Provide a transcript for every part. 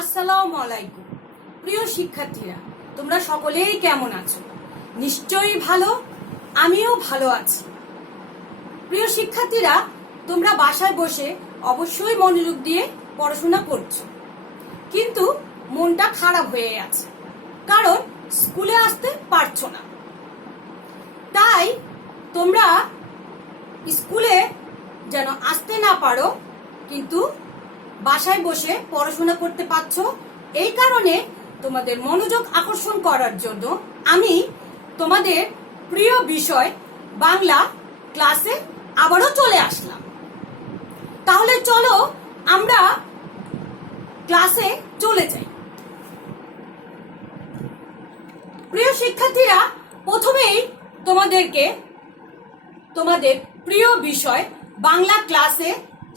আসসালামু আলাইকুম। প্রিয় শিক্ষার্থীরা, তোমরা সকলেই কেমন আছো? নিশ্চয়ই ভালো, আমিও ভালো আছি। প্রিয় শিক্ষার্থীরা, তোমরা বাসায় বসে অবশ্যই মনোযোগ দিয়ে পড়াশোনা করছো, কিন্তু মনটা খারাপ হয়ে আছে, কারণ স্কুলে আসতে পারছো না। তাই তোমরা স্কুলে যেন আসতে না পারো, কিন্তু বাসায় বসে পড়াশোনা করতে পারছো, এই কারণে তোমাদের মনোযোগ আকর্ষণ করার জন্য আমি তোমাদের প্রিয় বিষয় বাংলা ক্লাসে আবারও চলে আসলাম। তাহলে চলো আমরা ক্লাসে চলে যাই। প্রিয় শিক্ষার্থীরা, প্রথমেই তোমাদেরকে তোমাদের প্রিয় বিষয় বাংলা ক্লাসে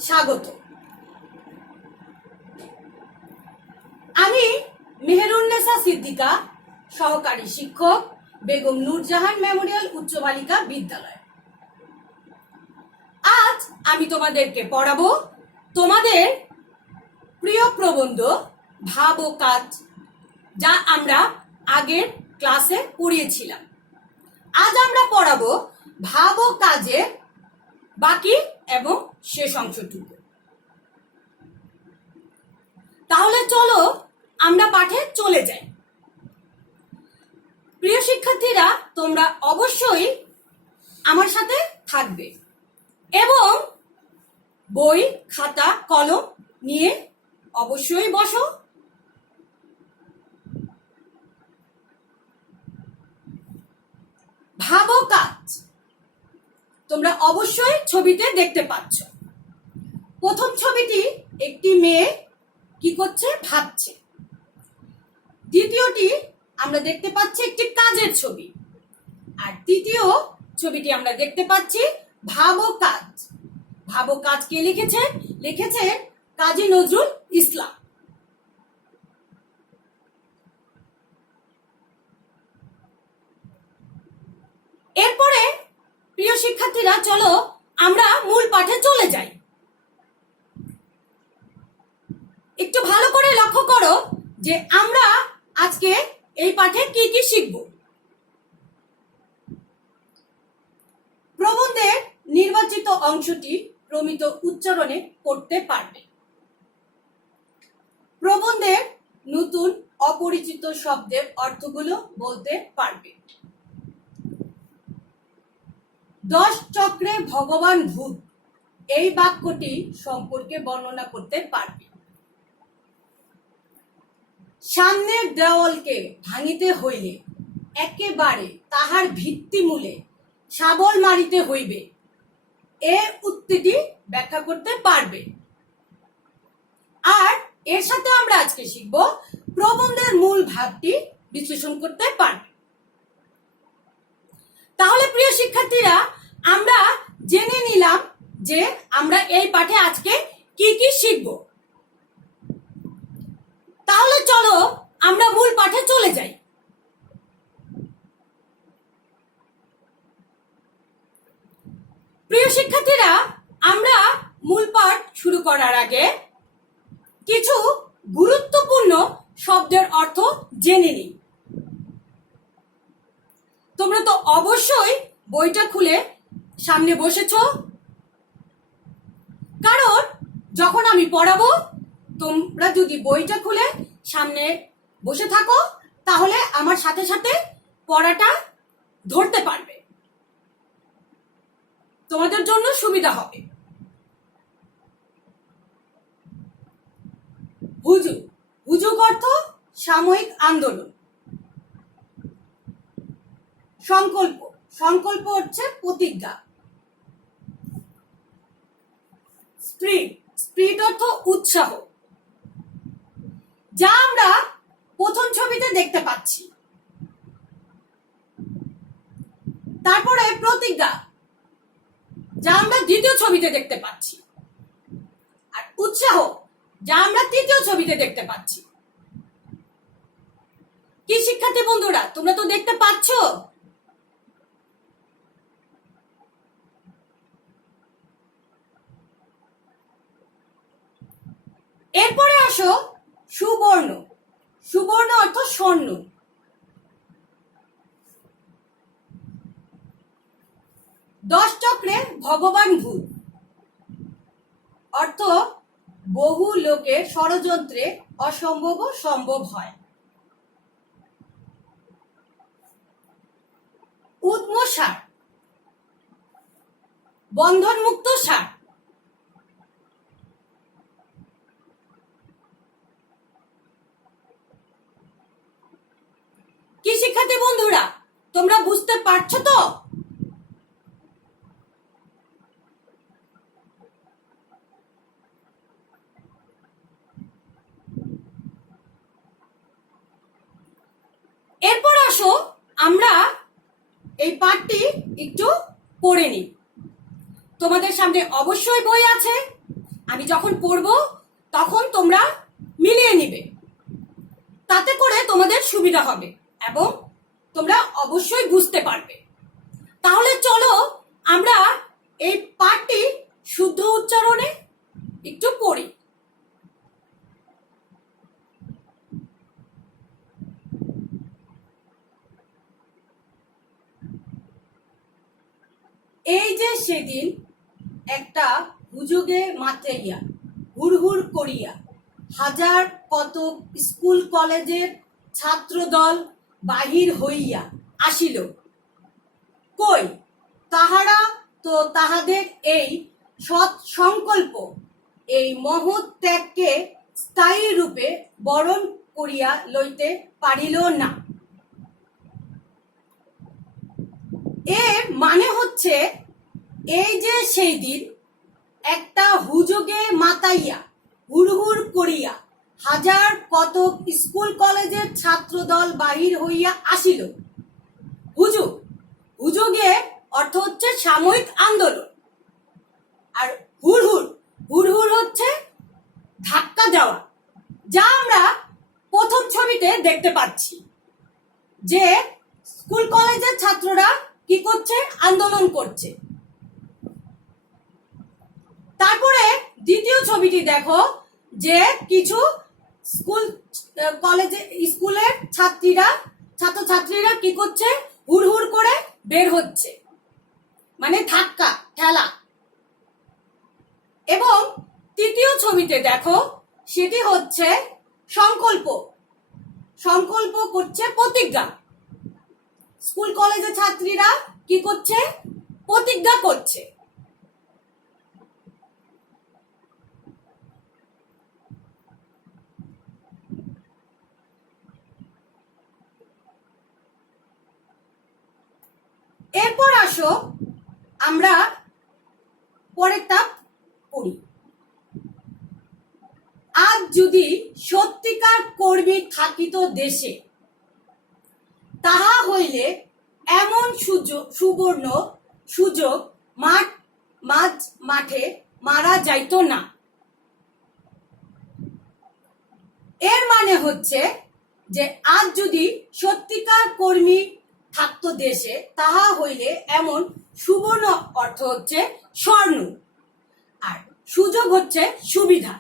স্বাগত। আমি মেহেরুন্নেসা সিদ্দিকা, সহকারী শিক্ষক, বেগম নূরজাহান মেমোরিয়াল উচ্চ বালিকা বিদ্যালয়। আজ আমি তোমাদেরকে পড়াবো তোমাদের প্রিয় প্রবন্ধ ভাব ও কাজ, যা আমরা আগের ক্লাসে পড়িয়েছিলাম। আজ আমরা পড়াবো ভাব ও কাজের বাকি এবং শেষ অংশটুকু। তাহলে চলো আমরা পাঠে চলে যাই। প্রিয় শিক্ষার্থীরা, তোমরা অবশ্যই আমার সাথে থাকবে এবং বই, খাতা, কলম নিয়ে অবশ্যই বসো। ভাব ও কাজ তোমরা অবশ্যই ছবিতে দেখতে পাচ্ছ। প্রথম ছবিটি একটি মেয়ে কি করছে, ভাবছে। দ্বিতীয়টি আমরা দেখতে পাচ্ছি একটি কাজের ছবি, আর তৃতীয় ছবিটি আমরা দেখতে পাচ্ছি ভাব ও কাজ। ভাব ও কাজ কে লিখেছেন? লিখেছেন কাজী নজরুল ইসলাম। এরপরে প্রিয় শিক্ষার্থীরা, চলো আমরা মূল পাঠে চলে যাই। একটু ভালো করে লক্ষ্য করো যে আমরা আজকে এই পাঠে কি কি শিখব। প্রবন্ধের নির্বাচিত অংশটি প্রমিত উচ্চারণে পড়তে পারবে। প্রবন্ধের নতুন অপরিচিত শব্দের অর্থগুলো বলতে পারবে। 10 চক্রে ভগবান ভূত এই বাক্যটি সম্পর্কে বর্ণনা করতে পারবে। সামনের দেওয়ালকে ভাঙিতে হইলে একেবারে তাহার ভিত্তিমূলে শাবল মারিতে হইবে, এ উক্তিটি ব্যাখ্যা করতে পারবে। আর এর সাথে আমরা আজকে শিখব প্রবন্ধের মূল ভাবটি বিশ্লেষণ করতে পারবে। তাহলে প্রিয় শিক্ষার্থীরা, আমরা জেনে নিলাম যে আমরা এই পাঠে আজকে কি কি শিখব। তাহলে চলো আমরা মূল পাঠে চলে যাই। প্রিয় শিক্ষার্থীরা, আমরা মূল পাঠ শুরু করার আগে কিছু গুরুত্বপূর্ণ শব্দের অর্থ জেনে নিই। তোমরা তো অবশ্যই বইটা খুলে সামনে বসেছ, কারণ যখন আমি পড়াবো তোমরা যদি বইটা খুলে সামনে বসে থাকো, তাহলে আমার সাথে সাথে পড়াটা ধরতে পারবে, তোমাদের জন্য সুবিধা হবে। হুজুগ, হুজুগ অর্থ সাময়িক আন্দোলন। সংকল্প, সংকল্প হচ্ছে প্রতিজ্ঞা। স্পিরিট, স্পিরিট অর্থ উৎসাহ, যা আমরা প্রথম ছবিতে দেখতে পাচ্ছি। তারপরে প্রতিজ্ঞা, যা আমরা দ্বিতীয় ছবিতে দেখতে পাচ্ছি। আর উৎসাহ, যা আমরা তৃতীয় ছবিতে দেখতে পাচ্ছি। কি শিক্ষার্থী বন্ধুরা, তোমরা তো দেখতে পাচ্ছ? এরপরে আসো সুবর্ণ। সুবর্ণ অর্থ স্বর্ণ। দশ চক্রে ভগবান ভূত অর্থ বহু লোকের ষড়যন্ত্রে অসম্ভব সম্ভব হয়। উদ্ম সার, বন্ধন মুক্ত সার। কি শিক্ষার্থী বন্ধুরা, তোমরা বুঝতে পারছো তো? এরপর আসো আমরা এই পাঠটি একটু পড়ে নিই। তোমাদের সামনে অবশ্যই বই আছে, আমি যখন পড়বো তখন তোমরা মিলিয়ে নিবে, তাতে করে তোমাদের সুবিধা হবে এবং তোমরা অবশ্যই বুঝতে পারবে। তাহলে চলো আমরা এই পাঠটি শুদ্ধ উচ্চারণে একটু পড়ি। এই যে সেদিন একটা হুজুগে মাতাইয়া হুড়হুড় করিয়া হাজার কত স্কুল কলেজের ছাত্রদল বাহির হইয়া আসিল, কই তাহারা তো তাহাদের এই সৎ সংকল্প, এই মহৎ ত্যাগকে স্থায়ী রূপে বরণ করিয়া লইতে পারিল না। এর মানে হচ্ছে, এই যে সেই দিন একটা হুজুগে মাতাইয়া হুড়হুড় করিয়া হাজার কত স্কুল কলেজের ছাত্রদল বাহির হইয়া আসিল। হুজুগ, হুজুগে অর্থ হচ্ছে সাময়িক আন্দোলন, আর হুড়হুড়, হুড়হুড় হচ্ছে ধাক্কা দেওয়া, যা আমরা প্রথম ছবিতে দেখতে পাচ্ছি যে স্কুল কলেজের ছাত্ররা কি করছে, আন্দোলন করছে। তারপরে দ্বিতীয় ছবিটি দেখো যে কিছু স্কুল কলেজে স্কুলের ছাত্রছাত্রীরা কি করছে, হুড়হুড় করে বের হচ্ছে, মানে ধাক্কা ঠেলা। এবং তৃতীয় ছবিতে দেখো সেটি হচ্ছে সংকল্প, সংকল্প করছে প্রতিজ্ঞা। স্কুল কলেজের ছাত্রীরা কি করছে, প্রতিজ্ঞা করছে। এরপর আসো আমরা পরেরটা পড়ি। আজ যদি সত্যিকার কর্মী থাকিত দেশে, তাহা হইলে এমন সুবর্ণ সুযোগ মাঠে মারা যাইত না। এর মানে হচ্ছে যে আজ যদি সত্যিকার কর্মী থাকতো দেশে, তাহা হইলে এমন সুবর্ণ অর্থ হচ্ছে স্বর্ণ, আর সুযোগ হচ্ছে সুবিধা।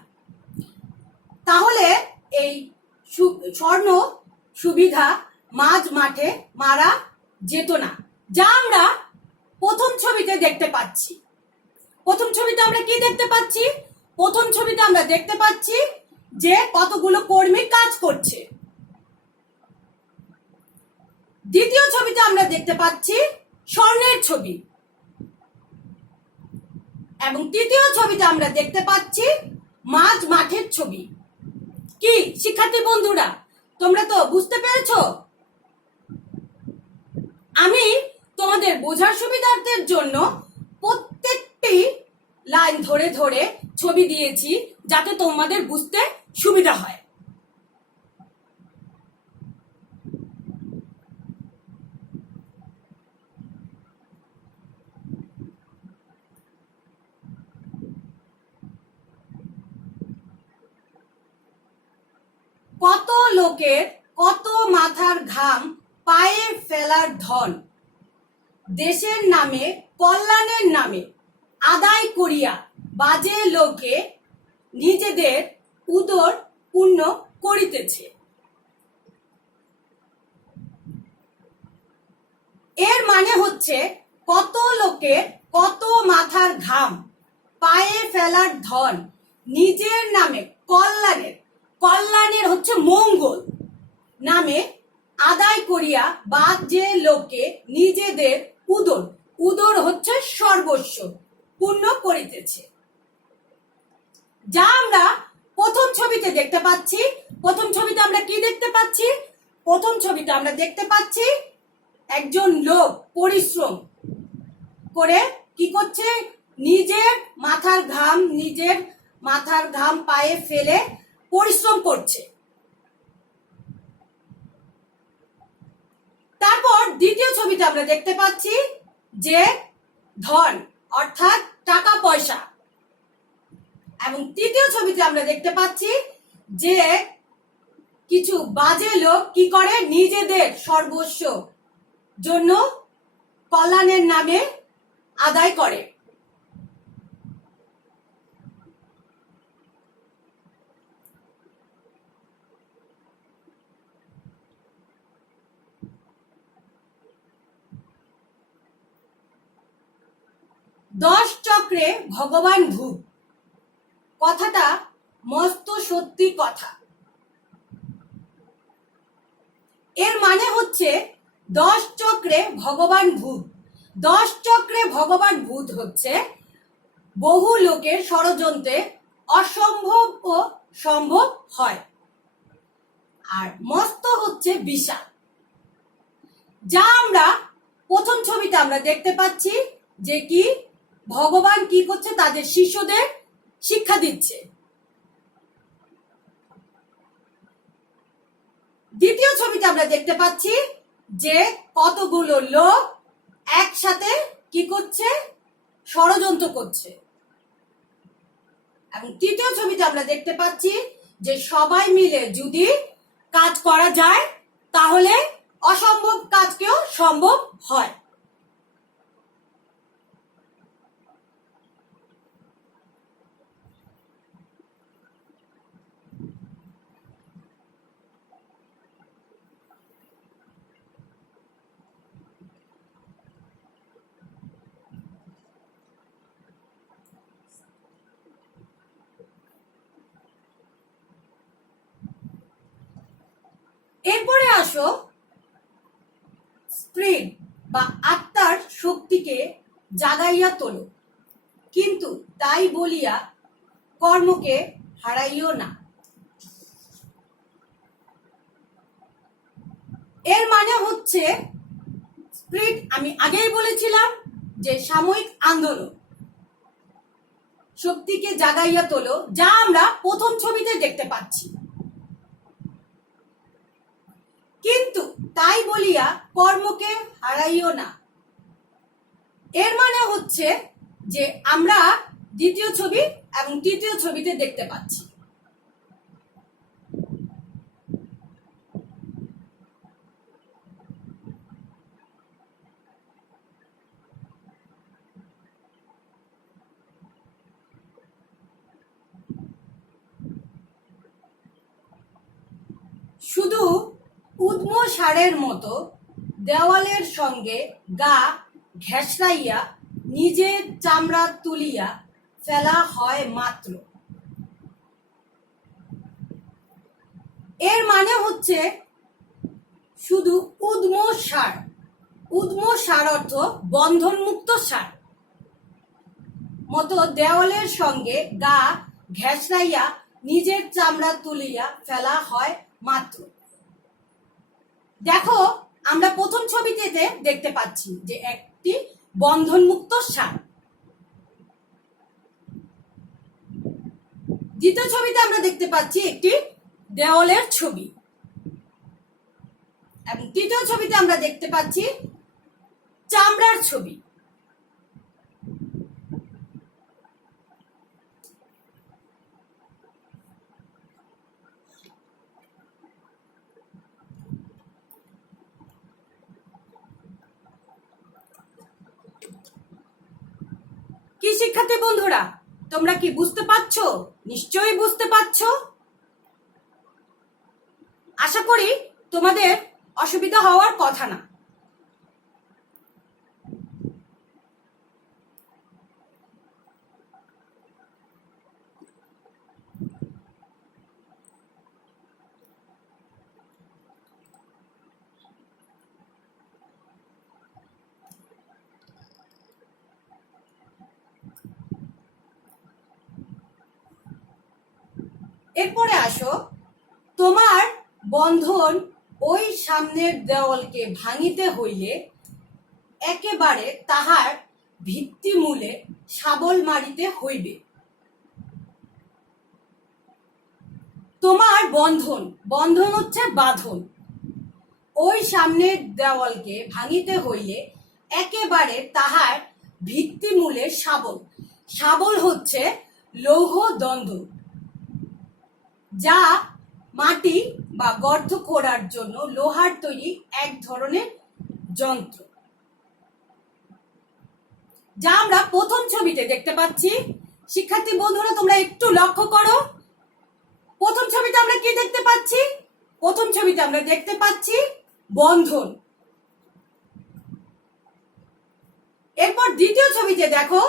তাহলে এই স্বর্ণ সুবিধা মাঠে মারা যেত না, যা আমরা প্রথম ছবিতে দেখতে পাচ্ছি। প্রথম ছবিতে আমরা কি দেখতে পাচ্ছি? প্রথম ছবিতে আমরা দেখতে পাচ্ছি যে কতগুলো কর্মী কাজ করছে। দ্বিতীয় ছবিতে আমরা দেখতে পাচ্ছি স্বর্ণের ছবি, এবং তৃতীয় ছবিতে আমরা দেখতে পাচ্ছি মাঠের ছবি। কি শিক্ষার্থী বন্ধুরা, তোমরা তো বুঝতে পেরেছো? আমি তোমাদের বোঝার সুবিধার্থের জন্য প্রত্যেকটি লাইন ধরে ধরে ছবি দিয়েছি, যাতে তোমাদের বুঝতে সুবিধা হয়। কত লোকের কত মাথার ঘাম পায়ে ফেলার ধন, দেশের নামে কল্যাণের নামে আদায় করিয়া বাজে লোকে নিজেদের উদর পূর্ণ করিতেছে। মানে হচ্ছে কত লোকের কত মাথার ঘাম, পায়ে ফেলার ধন, নিজের নামে কল্যাণের হচ্ছে মঙ্গল নামে আদায় করিয়া বা যে লোকে নিজেদের উদর হচ্ছে সর্বস্ব পূর্ণ করিতেছে। যা আমরা প্রথম ছবিতে দেখতে পাচ্ছি। প্রথম ছবিতে আমরা কি দেখতে পাচ্ছি? প্রথম ছবিতে আমরা দেখতে পাচ্ছি একজন লোক পরিশ্রম করে কি করছে? নিজের মাথার ঘাম পায়ে ফেলে পরিশ্রম করছে। তারপর দ্বিতীয় ছবিতে আমরা দেখতে পাচ্ছি যে ধন অর্থাৎ টাকা পয়সা, এবং তৃতীয় ছবিতে আমরা দেখতে পাচ্ছি যে কিছু বাজে লোক কি করে? নিজেদের সর্বস্ব জন্য কল্যাণের নামে আদায় করে। দশ চক্রে ভগবান ভূত, কথাটা মস্ত সত্যি কথা। এর মানে হচ্ছে 10 চক্রে ভগবান ভূত। 10 চক্রে ভগবান ভূত হচ্ছে বহু লোকের ষড়যন্ত্রে অসম্ভব ও সম্ভব হয়, আর মস্ত হচ্ছে বিশাল। যা আমরা প্রথম ছবিতে আমরা দেখতে পাচ্ছি যে কি ভগবান কি করছে? তাদের শিষ্যদের শিক্ষা দিচ্ছে। দ্বিতীয় ছবিতে আমরা দেখতে পাচ্ছি যে কতগুলো লোক একসাথে কি করছে? ষড়যন্ত্র করছে। এবং তৃতীয় ছবিতে আমরা দেখতে পাচ্ছি যে সবাই মিলে যদি কাজ করা যায় তাহলে অসম্ভব কাজকেও সম্ভব হয়। এরপরে আসো স্পিরিট বা আত্মার শক্তিকে জাগাইয়া তোলো, কিন্তু তাই বলিয়া কর্মকে হারাইও না। এর মানে হচ্ছে স্পিরিট, আমি আগেই বলেছিলাম যে সাময়িক আন্দোলন, শক্তিকে জাগাইয়া তোলো, যা আমরা প্রথম ছবিতে দেখতে পাচ্ছি। কিন্তু তাই বলিয়া কর্মকে হারাইও না, এর মানে হচ্ছে যে আমরা দ্বিতীয় ছবি এবং তৃতীয় ছবিতে দেখতে পাচ্ছি। শুধু উদ্ম সারের মতো দেওয়ালের সঙ্গে গা ঘেঁষড়াইয়া নিজের চামড়া তুলিয়া ফেলা হয় মাত্র। এর মানে হচ্ছে শুধু উদ্ম সার অর্থ বন্ধনমুক্ত সার মতো দেওয়ালের সঙ্গে গা ঘেঁষড়াইয়া নিজের চামড়া তুলিয়া ফেলা হয় মাত্র। দেখো, আমরা প্রথম ছবিতে দেখতে পাচ্ছি যে একটি বন্ধনমুক্ত সার। দ্বিতীয় ছবিতে আমরা দেখতে পাচ্ছি একটি দেওয়ালের ছবি, এবং তৃতীয় ছবিতে আমরা দেখতে পাচ্ছি চামড়ার ছবি। কি শিক্ষার্থী বন্ধুরা, তোমরা কি বুঝতে পারছো? নিশ্চয়ই বুঝতে পারছো। আশা করি তোমাদের অসুবিধা হওয়ার কথা না। এরপরে আসো, তোমার বন্ধন ওই সামনের দেওয়ালকে ভাঙিতে হইলে একেবারে তাহার ভিত্তিমূলে শাবল মারিতে হইবে। তোমার বন্ধন, বন্ধন হচ্ছে বাঁধন, ওই সামনের দেওয়ালকে ভাঙিতে হইলে একেবারে তাহার ভিত্তিমূলে শাবল, শাবল হচ্ছে লৌহ দণ্ড, যা মাটি বা গর্ত খোঁড়ার জন্য লোহার তৈরি এক ধরনের যন্ত্র, যা আমরা প্রথম ছবিতে দেখতে পাচ্ছি। শিক্ষার্থী বন্ধুরা, তোমরা একটু লক্ষ্য করো, প্রথম ছবিতে আমরা কি দেখতে পাচ্ছি? প্রথম ছবিতে আমরা দেখতে পাচ্ছি বন্ধন। এরপর দ্বিতীয় ছবিতে দেখো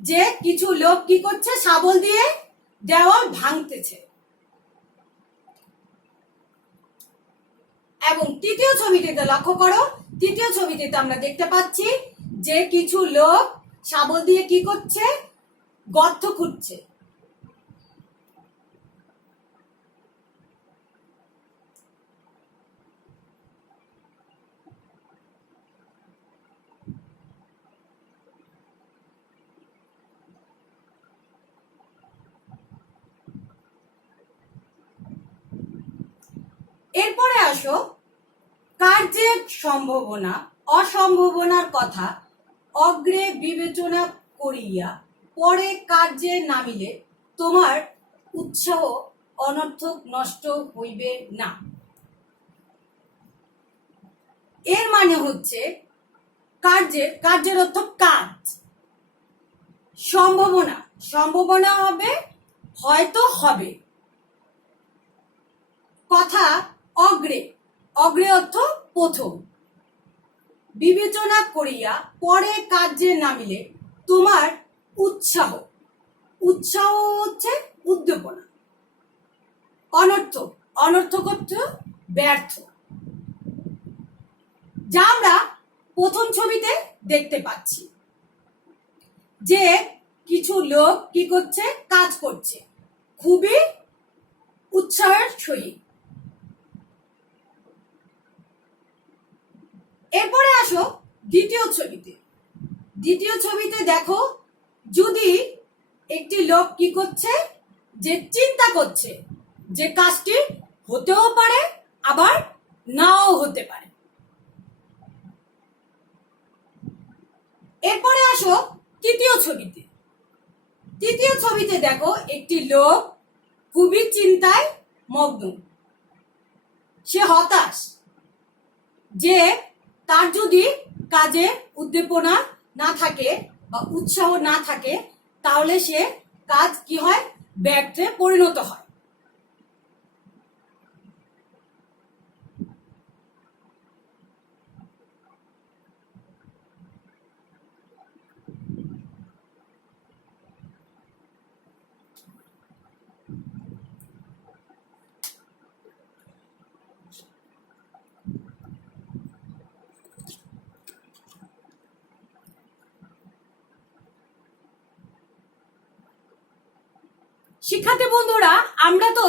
যে কিছু লোক কি করছে, শাবল দিয়ে দেওয়াল ভাঙতেছে। এবং তৃতীয় ছবিটিতে লক্ষ্য করো, তৃতীয় ছবিটিতে আমরা দেখতে পাচ্ছি যে কিছু লোক শাবল দিয়ে কি করছে, গর্ত খুঁড়ছে। এরপরে আসো, কার্যের সম্ভাবনা অসম্ভাবনার কথা অগ্রে বিবেচনা করিয়া পরে কার্যে নামিলে তোমার উৎসাহ অনর্থক নষ্ট হইবে না। এর মানে হচ্ছে কার্যের অর্থ কাজ, সম্ভাবনা, সম্ভাবনা হবে, হয়তো হবে। কথা অগ্রে, অগ্রে অর্থ প্রথম, বিবেচনা করিয়া পরে কার্যে নামিলে তোমার উৎসাহ, উৎসাহ হচ্ছে উদ্দীপনা। অনর্থক, অনর্থক অর্থ ব্যর্থ, যা আমরা প্রথম ছবিতে দেখতে পাচ্ছি যে কিছু লোক কি করছে, কাজ করছে খুবই উৎসাহের সহিত। এরপরে আসো দ্বিতীয় ছবিতে, দ্বিতীয় ছবিতে দেখো যদি একটি লোক কি করছে, যে চিন্তা করছে যে কাজটি হতেও পারে আবার নাও হতে পারে। এরপরে আসো তৃতীয় ছবিতে, তৃতীয় ছবিতে দেখো একটি লোক খুবই চিন্তায় মগ্ন, সে হতাশ যে তার যদি কাজে উদ্দীপনা না থাকে বা উৎসাহ না থাকে তাহলে সে কাজ কি হয়, ব্যর্থে পরিণত হয়। শিক্ষার্থী বন্ধুরা, আমরা তো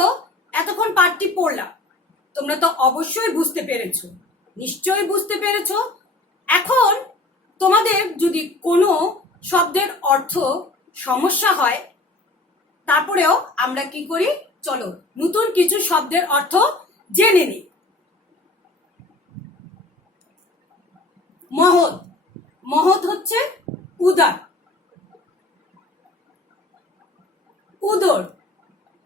এতক্ষণ পাঠটি পড়লাম, তোমরা তো অবশ্যই বুঝতে পেরেছো, নিশ্চয়ই বুঝতে পেরেছো। এখন তোমাদের যদি কোনো শব্দের অর্থ সমস্যা হয়, তারপরেও আমরা কি করি, চলো নতুন কিছু শব্দের অর্থ জেনে নিই। মহৎ, মহৎ হচ্ছে উদার। উদর,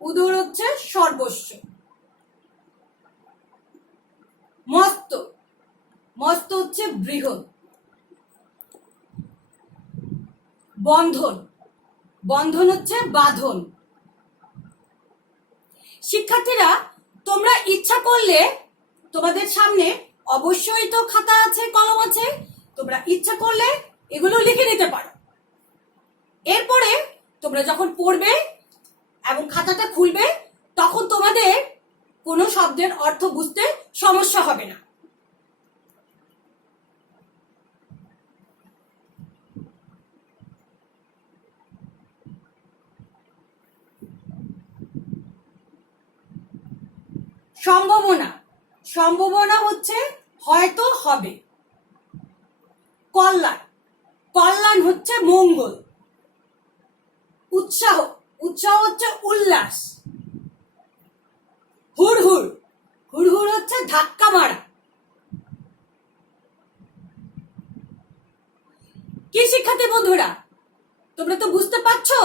উদর হচ্ছে সর্বস্ব। মস্ত, মস্ত হচ্ছে বৃহৎ। বন্ধন, বন্ধন হচ্ছে বাঁধন। শিক্ষার্থীরা, তোমরা ইচ্ছা করলে তোমাদের সামনে অবশ্যই তো খাতা আছে, কলম আছে, তোমরা ইচ্ছা করলে এগুলো লিখে নিতে পারো। এরপরে তোমরা যখন পড়বে এবং খাতাটা খুলবে তখন তোমাদের কোনো শব্দের অর্থ বুঝতে সমস্যা হবে না। সম্ভাবনা, সম্ভাবনা হচ্ছে হয়তো হবে। কল্যাণ, কল্যাণ হচ্ছে মঙ্গল। উৎসাহ, উৎসাহ হচ্ছে উল্লাস। হুড়হুড়, হুড়হুড় হচ্ছে ধাক্কা মারা। কি শিক্ষার্থী বন্ধুরা, তোমরা তো বুঝতে পারছো?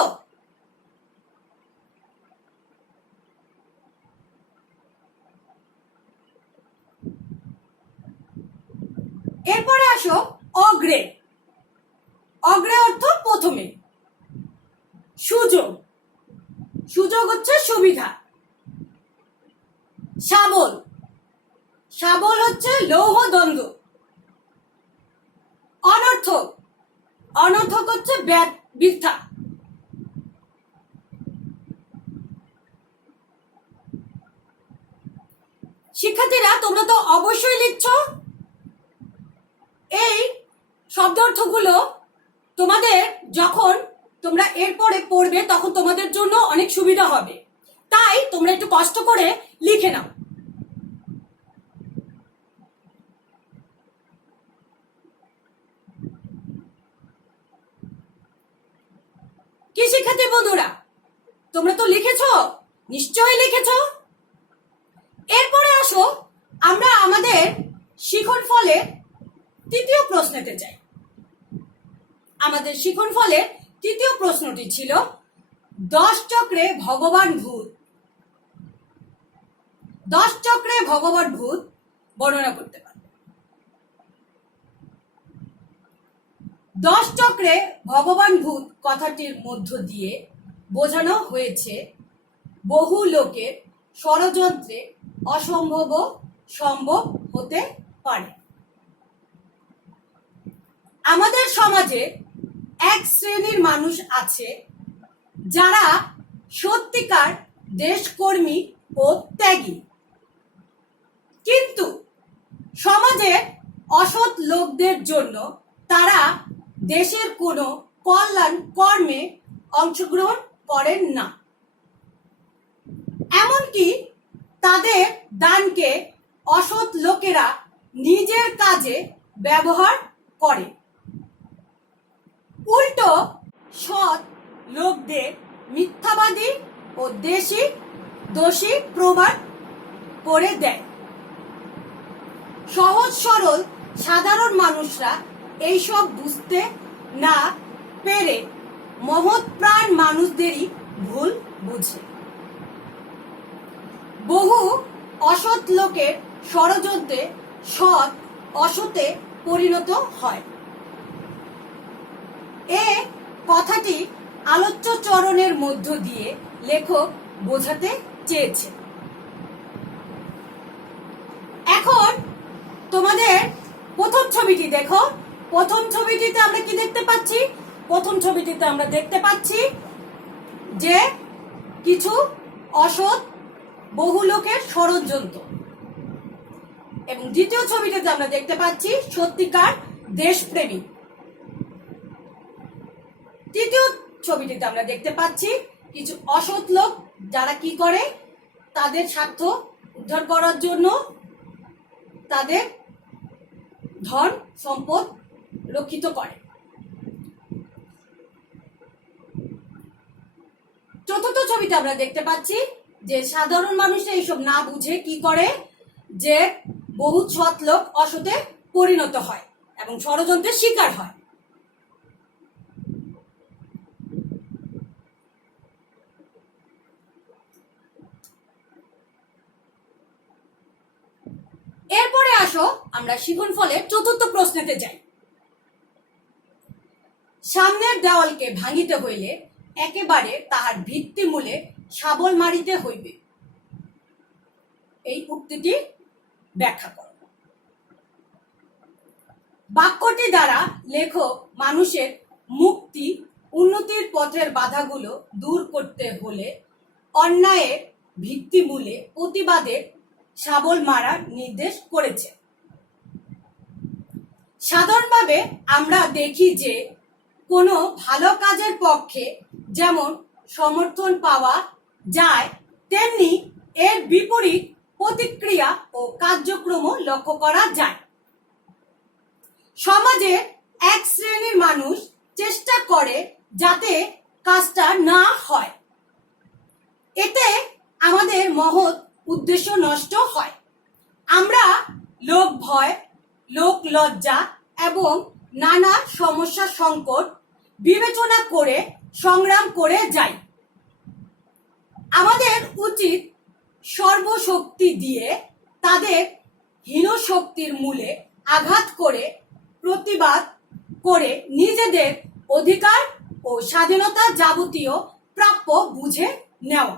এরপরে আসো অগ্রে। অগ্রে অর্থ প্রথমে। সুযোগ, সুযোগ হচ্ছে সুবিধা। শাবল, শাবল হচ্ছে লৌহ দণ্ড। অনর্থক, অনর্থক হচ্ছে বৃথা। শিক্ষার্থীরা তোমরা তো অবশ্যই লিখছো। এই শব্দার্থগুলো তোমাদের যখন তোমরা এরপরে পড়বে তখন তোমাদের জন্য অনেক সুবিধা হবে, তাই তোমরা একটু কষ্ট করে লিখে নাও। কি শিক্ষার্থী বন্ধুরা, তোমরা তো লিখেছো, নিশ্চয়ই লিখেছো। এরপরে আসো আমরা আমাদের শিখন ফলের তৃতীয় প্রশ্নতে যাই। আমাদের শিখন ফলের তৃতীয় প্রশ্নটি ছিল 10 চক্রে ভগবান ভূত। 10 চক্রে ভগবান ভূত বর্ণনা করতে পারবে। 10 চক্রে ভগবান ভূত কথাটির মধ্য দিয়ে বোঝানো হয়েছে বহু লোকের ষড়যন্ত্রে অসম্ভব সম্ভব হতে পারে। আমাদের সমাজে এক শ্রেণীর মানুষ আছে যারা সত্যিকার দেশকর্মী ও ত্যাগী, কিন্তু সমাজে অসৎ লোকদের জন্য তারা দেশের কোনো কল্যাণ কর্মে অংশগ্রহণ করেন না। এমনকি তাদের দানকে অসৎ লোকেরা নিজের কাজে ব্যবহার করে। উল্টো সৎ লোকদের মিথ্যাবাদী ও দোষী প্রমাণ করে দেয়। সহজ সরল সাধারণ মানুষরা এইসব বুঝতে না পেরে মহৎ প্রাণ মানুষদেরই ভুল বুঝে। বহু অসৎ লোকের ষড়যন্ত্রে সৎ অসতে পরিণত হয়। এ কথাটি আলোচ্য চরণের মধ্য দিয়ে লেখক বোঝাতে চেয়েছে। এখন তোমাদের প্রথম ছবিটি দেখো। প্রথম ছবিটিতে আমরা কি দেখতে পাচ্ছি? প্রথম ছবিটিতে আমরা দেখতে পাচ্ছি যে কিছু অসৎ বহু লোকের ষড়যন্ত্র, এবং দ্বিতীয় ছবিটিতে আমরা দেখতে পাচ্ছি সত্যিকার দেশপ্রেমী। তৃতীয় ছবিটিতে আমরা দেখতে পাচ্ছি কিছু অসৎ লোক যারা কি করে, তাদের স্বার্থ উদ্ধার করার জন্য তাদের ধন সম্পদ রক্ষিত করে। চতুর্থ ছবিতে আমরা দেখতে পাচ্ছি যে সাধারণ মানুষরা এইসব না বুঝে কি করে, যে বহু সৎ লোক অসতে পরিণত হয় এবং ষড়যন্ত্রের শিকার হয়। এরপরে আসো আমরা শিখন ফলের চতুর্থ প্রশ্নেতে যাই। সামনের দেওয়ালকে ভাঙিতে হইলে একেবারে তাহার ভিত্তিমূলে শাবল মারিতে হইবে। এই উক্তিটি ব্যাখ্যা করো। বাক্যটি দ্বারা লেখক মানুষের মুক্তি উন্নতির পথের বাধাগুলো দূর করতে হলে অন্যায়ের ভিত্তিমূলে প্রতিবাদের শাবল মারার নির্দেশ করেছে। সাধারণভাবে আমরা দেখি যে কোনো ভালো কাজের পক্ষে যেমন সমর্থন পাওয়া যায়, তেমনি এর বিপরীত প্রতিক্রিয়া ও কার্যক্রম লক্ষ্য করা যায়। সমাজে এক শ্রেণীর মানুষ চেষ্টা করে যাতে কাজটা না হয়, এতে আমাদের মহৎ উদ্দেশ্য নষ্ট হয়। আমরা লোক ভয়, লোক লজ্জা এবং নানা সমস্যা সংকট বিবেচনা করে সংগ্রাম করে যাই। আমাদের উচিত সর্বশক্তি দিয়ে তাদের হীন শক্তির মূলে আঘাত করে প্রতিবাদ করে নিজেদের অধিকার ও স্বাধীনতা যাবতীয় প্রাপ্য বুঝে নেওয়া।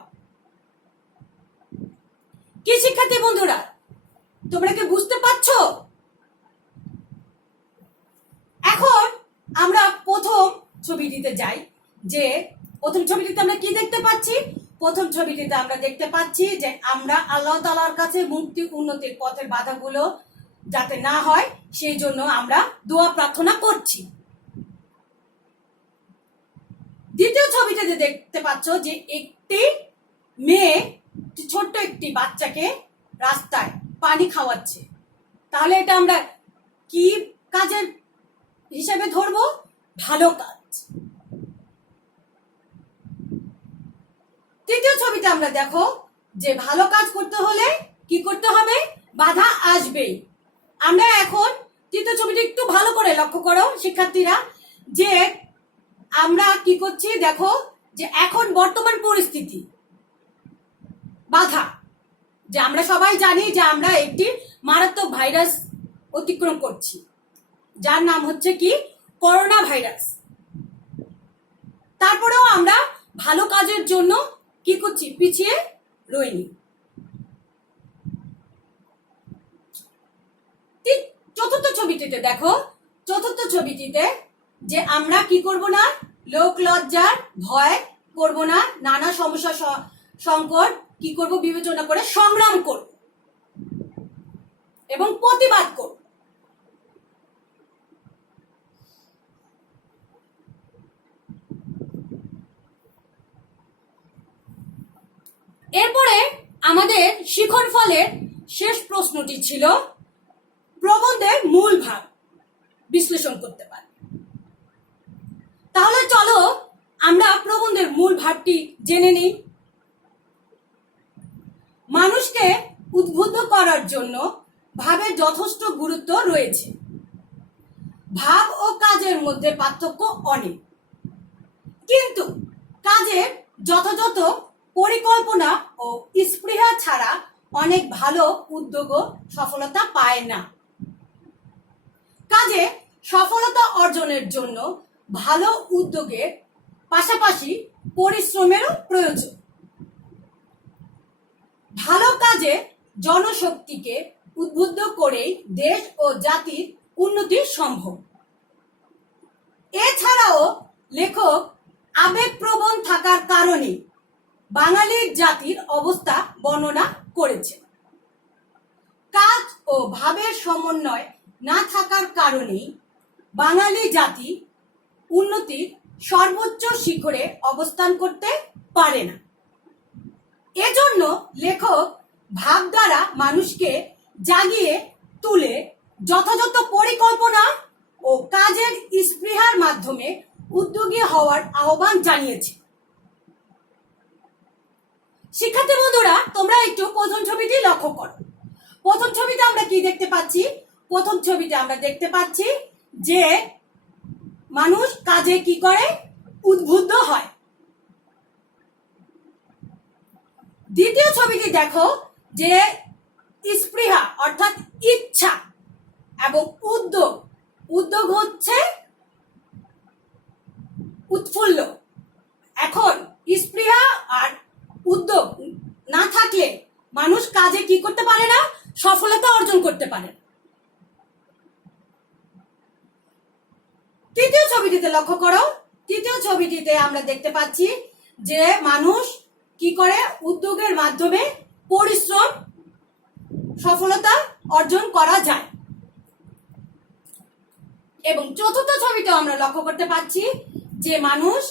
কি শিক্ষার্থী বন্ধুরা, তোমরা কি বুঝতে পারছো? এখন আমরা প্রথম ছবিটিতে যাই। যে প্রথম ছবিটিতে আমরা কি দেখতে পাচ্ছি? প্রথম ছবিটিতে আমরা দেখতে পাচ্ছি যে আমরা আল্লাহ তাআলার কাছে মুক্তি উন্নতির পথের বাধাগুলো যাতে না হয় সেই জন্য আমরা দোয়া প্রার্থনা করছি। দ্বিতীয় ছবিটিতে দেখতে পাচ্ছ যে একটি মেয়ে ছোট্ট একটি বাচ্চাকে রাস্তায় পানি খাওয়াচ্ছে। তাহলে এটা আমরা কি কাজের হিসেবে ধরবো? ভালো কাজ। তৃতীয় ছবিতে আমরা দেখো যে ভালো কাজ করতে হলে কি করতে হবে? বাধা আসবেই। আমরা এখন তৃতীয় ছবিটি একটু ভালো করে লক্ষ্য করো শিক্ষার্থীরা, যে আমরা কি করছি দেখো, যে এখন বর্তমান পরিস্থিতি বাধা, যে আমরা সবাই জানি যে আমরা একটি মারাত্মক ভাইরাস অতিক্রম করছি, যার নাম হচ্ছে কি? Corona virus. তারপরেও আমরা ভালো কাজের জন্য কি করছি? পিছিয়ে রইনি। চতুর্থ ছবিটিতে দেখো, চতুর্থ ছবিটিতে যে আমরা কি করব না? লোক লজ্জার ভয় করব না, নানা সমস্যা সংকট কি করব? বিবেচনা করে সংগ্রাম করব এবং প্রতিবাদ করব। এরপরে আমাদের শিখন ফলের শেষ প্রশ্নটি ছিল প্রবন্ধের মূল ভাব বিশ্লেষণ করতে পারে। তাহলে চলো আমরা প্রবন্ধের মূল ভাবটি জেনে নিই। মানুষকে উদ্বুদ্ধ করার জন্য ভাবের যথেষ্ট গুরুত্ব রয়েছে। ভাব ও কাজের মধ্যে পার্থক্য অনেক, কিন্তু কাজের যথাযথ পরিকল্পনা ও স্পৃহা ছাড়া অনেক ভালো উদ্যোগও সফলতা পায় না। কাজে সফলতা অর্জনের জন্য ভালো উদ্যোগের পাশাপাশি পরিশ্রমেরও প্রয়োজন। ভালো কাজে জনশক্তিকে উদ্বুদ্ধ করেই দেশ ও জাতির উন্নতি সম্ভব। এছাড়াও লেখক আবেগপ্রবণ থাকার কারণে বাঙালির জাতির অবস্থা বর্ণনা করেছে। কাজ ও ভাবের সমন্বয় না থাকার কারণেই বাঙালি জাতি উন্নতির সর্বোচ্চ শিখরে অবস্থান করতে পারে না। এজন্য লেখক ভাব দ্বারা মানুষকে জাগিয়ে তুলে যথাযথ পরিকল্পনা ও কাজের স্পৃহার মাধ্যমে উদ্যোগী হওয়ার আহ্বান জানিয়েছে। শিক্ষার্থী বন্ধুরা, তোমরা একটু প্রথম ছবিটি লক্ষ্য করো। প্রথম ছবিতে আমরা কি দেখতে পাচ্ছি? প্রথম ছবিতে আমরা দেখতে পাচ্ছি যে মানুষ কাজে কি করে? উদ্বুদ্ধ হয়। দ্বিতীয় ছবিটি দেখো যে স্পৃহা অর্থাৎ ইচ্ছা এবং উদ্যোগ, উদ্যোগ হচ্ছে উৎফুল্ল। এখন স্পৃহা আর উদ্যোগ না থাকলে মানুষ কাজে কি করতে পারে না? সফলতা অর্জন করতে পারে। তৃতীয় ছবিটিতে লক্ষ্য করো, তৃতীয় ছবিটিতে আমরা দেখতে পাচ্ছি যে মানুষ কি করে? উদ্যোগের মাধ্যমে পরিশ্রম সফলতা অর্জন করা যায়। এবং চতুর্থ ছবিতেও আমরা লক্ষ্য করতে পাচ্ছি যে মানুষ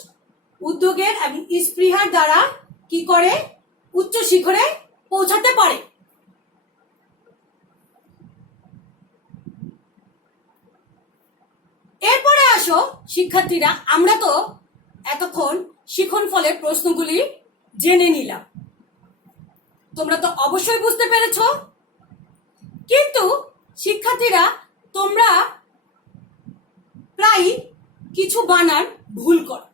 উদ্যোগের এবং স্পৃহার দ্বারা কি করে? উচ্চ শিখরে পৌঁছাতে পারে। আসো শিক্ষার্থীরা, আমরা তো এতক্ষণ শিখন ফলের প্রশ্নগুলি জেনে নিলাম। তোমরা তো অবশ্যই বুঝতে পেরেছো। কিন্তু শিক্ষার্থীরা, তোমরা প্রায় কিছু বানান ভুল করো।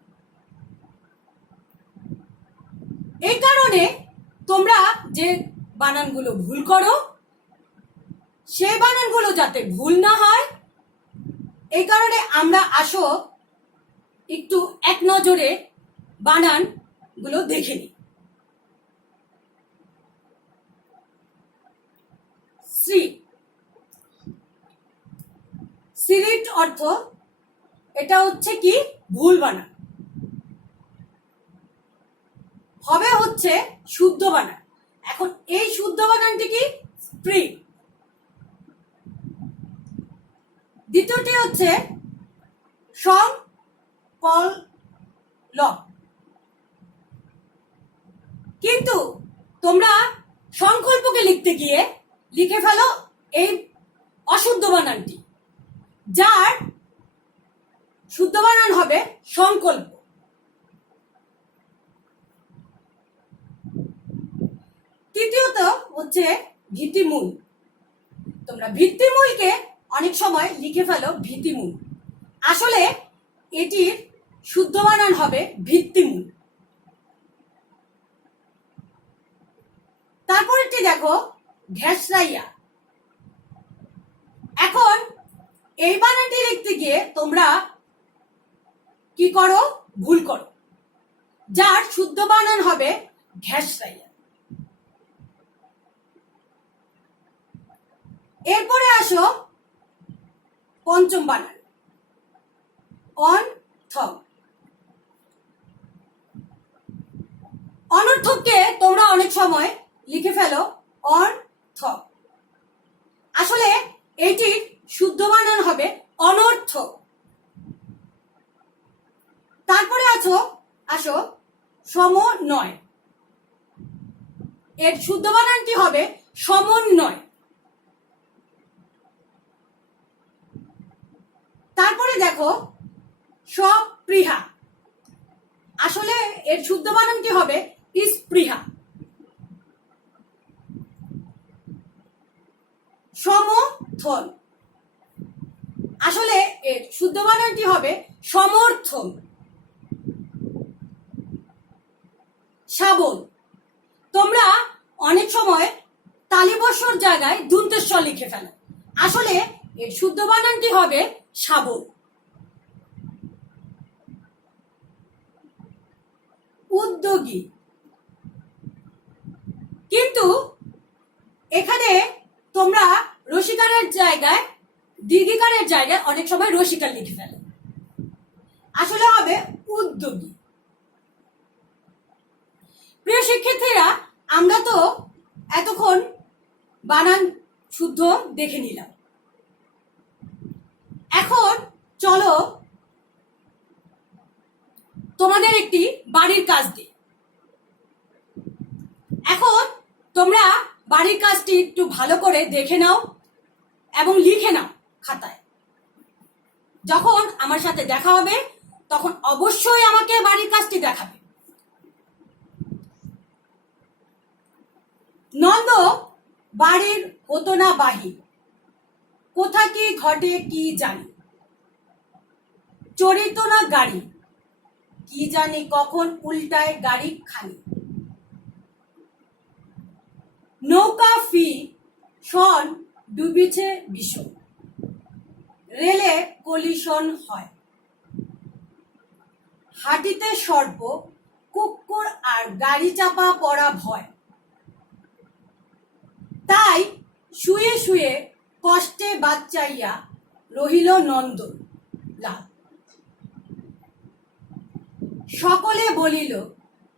এই কারণে তোমরা যে বানানগুলো ভুল করো, সেই বানানগুলো যাতে ভুল না হয়, এই কারণে আমরা আসো একটু এক নজরে বানানগুলো দেখে নিই। শ্রী, সিরিট অর্থ এটা হচ্ছে কি ভুল বানান, হবে হচ্ছে শুদ্ধ বানান। এখন এই শুদ্ধ বানানটি কি স্ত্রী। দ্বিতীয়টি হচ্ছে সং কল ল, কিন্তু তোমরা সংকল্পকে লিখতে গিয়ে লিখে ফেলো এই অশুদ্ধ বানানটি, যার শুদ্ধ বানান হবে সংকল্প। তৃতীয়ত হচ্ছে ভিত্তিমূল। তোমরা ভিত্তিমূলকে অনেক সময় লিখে ফেলো ভিত্তিমূল, আসলে এটির শুদ্ধ বানান হবে ভিত্তিমূল। তারপরেরটি দেখো ঘেঁষরাইয়া। এখন এই বানানটি লিখতে গিয়ে তোমরা কি করো, ভুল করো, যার শুদ্ধ বানান হবে ঘেঁষরাইয়া। এরপরে আসো পঞ্চম বানান অনর্থক। অনর্থককে তোমরা অনেক সময় লিখে ফেলো অনর্থক, আসলে এটির শুদ্ধ বানান হবে অনর্থক। তারপরে আসো সমন্বয়। এর শুদ্ধ বানানটি হবে সমন্বয়। তারপরে দেখো স্বপৃহা, আসলে এর শুদ্ধ বানানটি হবে স্পৃহা। সমর্থন, আসলে এর শুদ্ধ বানানটি হবে সমর্থন। শাবল, তোমরা অনেক সময় তালিবস্যর জায়গায় দন্তেস্ব লিখে ফেলো, আসলে এর শুদ্ধ বানানটি হবে শাবল। উদ্যোগী, কিন্তু এখানে তোমরা রসিকারের জায়গায় দীর্ঘিকারের জায়গায় অনেক সময় রসিকার লিখে ফেলে, আসলে হবে উদ্যোগী। প্রিয় শিক্ষার্থীরা, আমরা তো এতক্ষণ বানান শুদ্ধ দেখে নিলাম। এখন চলো তোমাদের একটি বাড়ির কাজ দিই। এখন তোমরা বাড়ির কাজটি একটু ভালো করে দেখে নাও এবং লিখে নাও খাতায়। যখন আমার সাথে দেখা হবে তখন অবশ্যই আমাকে বাড়ির কাজটি দেখাবে। নন্দ বাড়ির হতো না বাহির, কোথা কি ঘটে কি জানি, চড়িত না গাড়ি, কি জানি কখন উল্টায় গাড়ি খালি। নৌকা ফি শন ডুবিছে ভীষণ, রেলে কলিশন হয়, হাঁটিতে সর্প কুকুর আর গাড়ি চাপা পড়া ভয়, তাই শুয়ে শুয়ে কষ্টে বাচ্চাইয়া রহিল নন্দ লাল। সকলে বলিল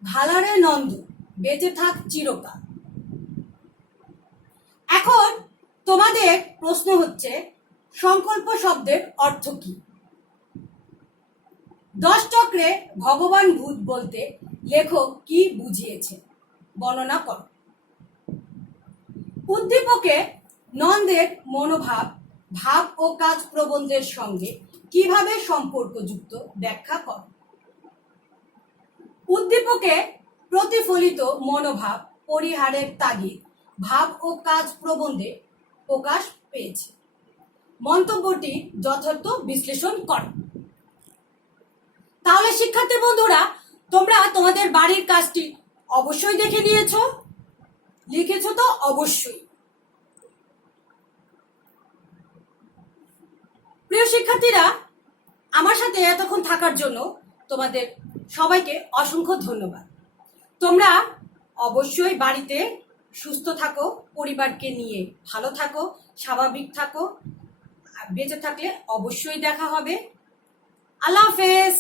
ভালারে নন্দ বেঁচে থাক চিরকাল। এখন তোমাদের প্রশ্ন হচ্ছে সংকল্প শব্দের অর্থ কি? 10 চক্রে ভগবান ভূত বলতে লেখক কি বুঝিয়েছে বর্ণনা করো। উদ্দীপকে নন্দের মনোভাব ভাব ও কাজ প্রবন্ধের সঙ্গে কিভাবে সম্পর্কযুক্ত ব্যাখ্যা কর। উদ্দীপকে প্রতিফলিত মনোভাব পরিহারের তাগিদ ভাব ও কাজ প্রবন্ধে প্রকাশ পেয়েছে। মন্তব্যটি যথার্থ বিশ্লেষণ কর। তাহলে শিক্ষার্থী বন্ধুরা, তোমরা তোমাদের বাড়ির কাজটি অবশ্যই দেখে নিয়েছো, লিখেছো তো অবশ্যই। প্রিয় শিক্ষার্থীরা, আমার সাথে এতক্ষণ থাকার জন্য তোমাদের সবাইকে অসংখ্য ধন্যবাদ। তোমরা অবশ্যই বাড়িতে সুস্থ থাকো, পরিবারকে নিয়ে ভালো থাকো, স্বাভাবিক থাকো। বেঁচে থাকলে অবশ্যই দেখা হবে। আল্লাহ হাফেজ।